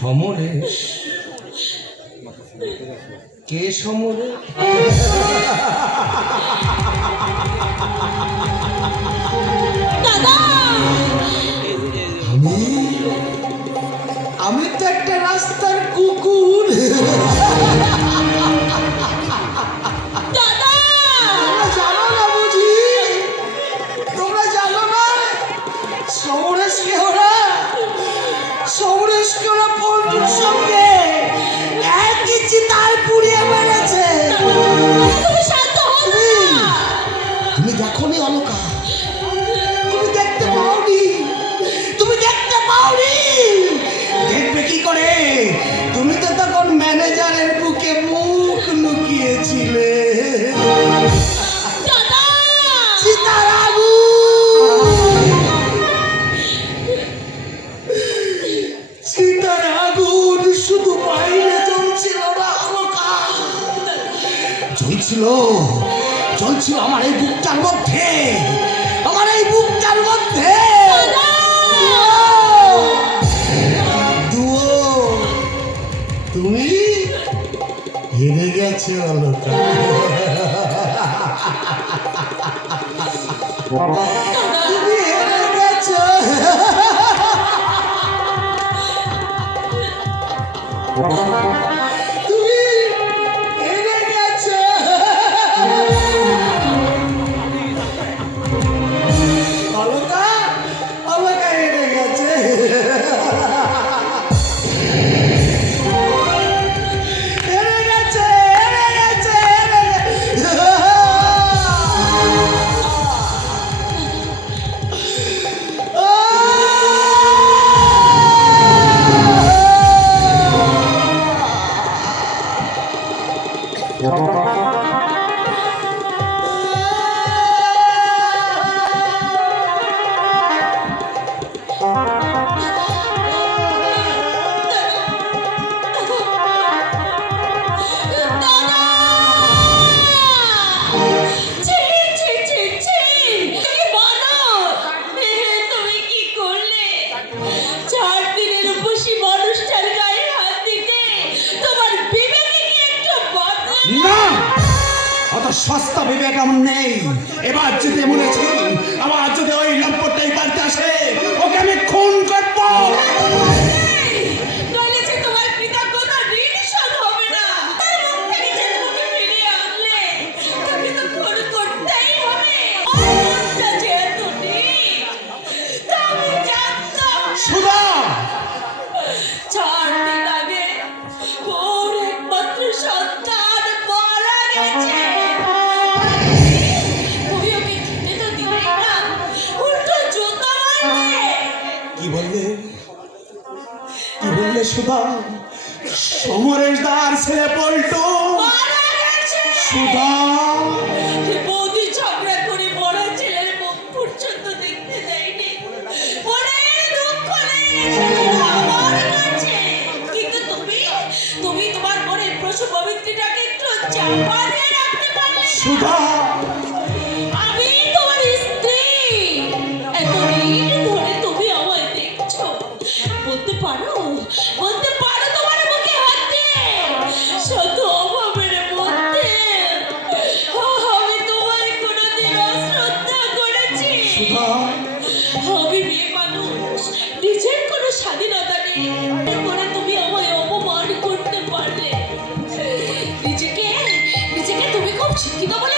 সমরেশ? কে সমরেশ? আমি তো একটা রাস্তার কুকুর। জানো না বুঝি? তোমরা জানো না সমরেশকে ওরা পল্টুর সঙ্গে একই চিতায় পুড়িয়ে মেরেছে। তুমি দেখোনি অলকা? তুমি দেখতে পাওনি? দেখবে কি করে? তুমি তো তখন ম্যানেজারের বুকে মুখ লুকিয়েছিলে। চিতার আগুন শুধু বাইরে জ্বলছিল না অলকা, চলছিল আমার এই বুকটার মধ্যে, তুমি হেরে গেছো অলকা। তুমি হেরে গেছো। তুমি হেরে গেছো। অলকা হেরে গেছে। সস্তা বিবেক আমার নেই। এবার যদি মনেছি আমার যদি ওই লম্পটটাই বাড়িতে আসে, ওকে আমি খুন করবো। সুধা, 4 দিন আগে ওর একমাত্র সন্তান মারা গেছে। কি বললে সুধা? সমরেশ দার ছেলে পল্টু সুধা বৌদি ঝগড়া করে বড় ছেলের মুখ পর্যন্ত দেখতে যায়নি। আমার কাছে কিন্তু তুমি তোমার মনের প্রসব পবিত্রটাকে একটু চাপা দিয়ে রাখতে পারলে। সুধা, আমি তোমার স্ত্রী, এতদিন ধরে তুমি আমায় দেখছো। বলতে পারো তোমার মুখে হাত দিয়ে শত অভাবের মধ্যে আমি তোমার কোনোদিন অশ্রদ্ধা করেছি? আমি মেয়ে মানুষ, নিজের কোনো স্বাধীনতা নেই করে তুমি আমায় অপমান করতে পারলে। নিজেকে তুমি খুব শিক্ষিত বলে